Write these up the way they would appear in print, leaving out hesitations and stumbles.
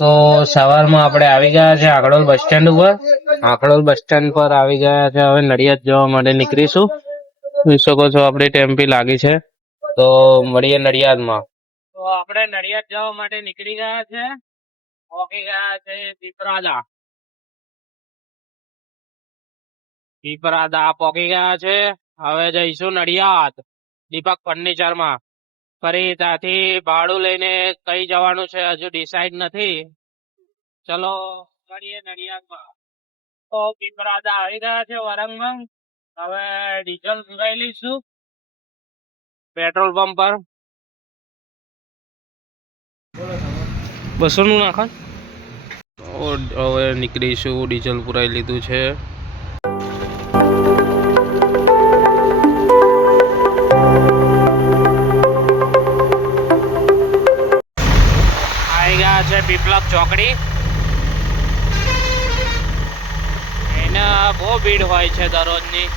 તો સવારમાં આપણે આવી ગયા છે આખડોલ બસ સ્ટેન્ડ ઉપર. આખડોલ બસ સ્ટેન્ડ પર આવી ગયા છે. હવે નડિયાદ જવા માટે નીકળીશું. જોઈ શકો છો આપણી ટેમ્પી લાગી છે. તો મળીએ નડિયાદમાં. તો આપણે નડિયાદ જવા માટે નીકળી ગયા છે. પહોંચી ગયા છે પીપરાદા. પીપરાદા પહોંચી ગયા છે. હવે જઈશું નડિયાદ દીપક ફર્નિચરમાં. ફરી ત્યાંથી ભાડું લઈને કઈ જવાનું છે હજુ ડિસાઈડ નથી. ચલો મળીએ નડિયાદમાં. તો પીપરાદા આવી ગયા છે વરંગમાં. હવે ડીઝલ પુરાઈ લઈશું પેટ્રોલ પંપ પર. 200 નું નાખો. હવે નીકળીશું. ડીઝલ પુરાઈ લીધું છે. આવી ગયા છે પીપલક ચોકડી. એને બહુ ભીડ હોય છે દરરોજની,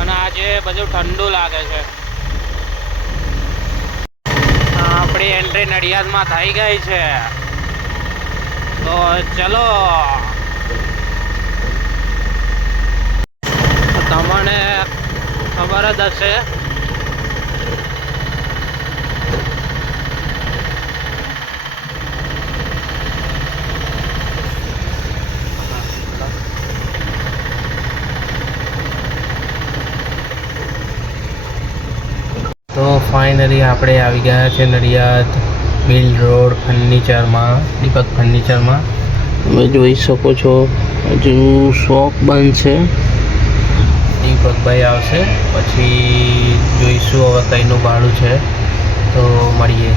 અને આજે બધું ઠંડુ લાગે છે. આપણી એન્ટ્રી નડિયાદમાં થઈ ગઈ છે. તો ચલો, તમને ખબર જ હશે તો ફાઇનલી આપણે આવી ગયા છે નડિયાદ મિલ રોડ ફર્નિચરમાં, દીપક ફર્નિચરમાં. તમે જોઈ શકો છો હજુ શોપ બંધ છે. દીપકભાઈ આવશે પછી જોઈશું હવે કઈનું ભાડું છે. તો મળીએ.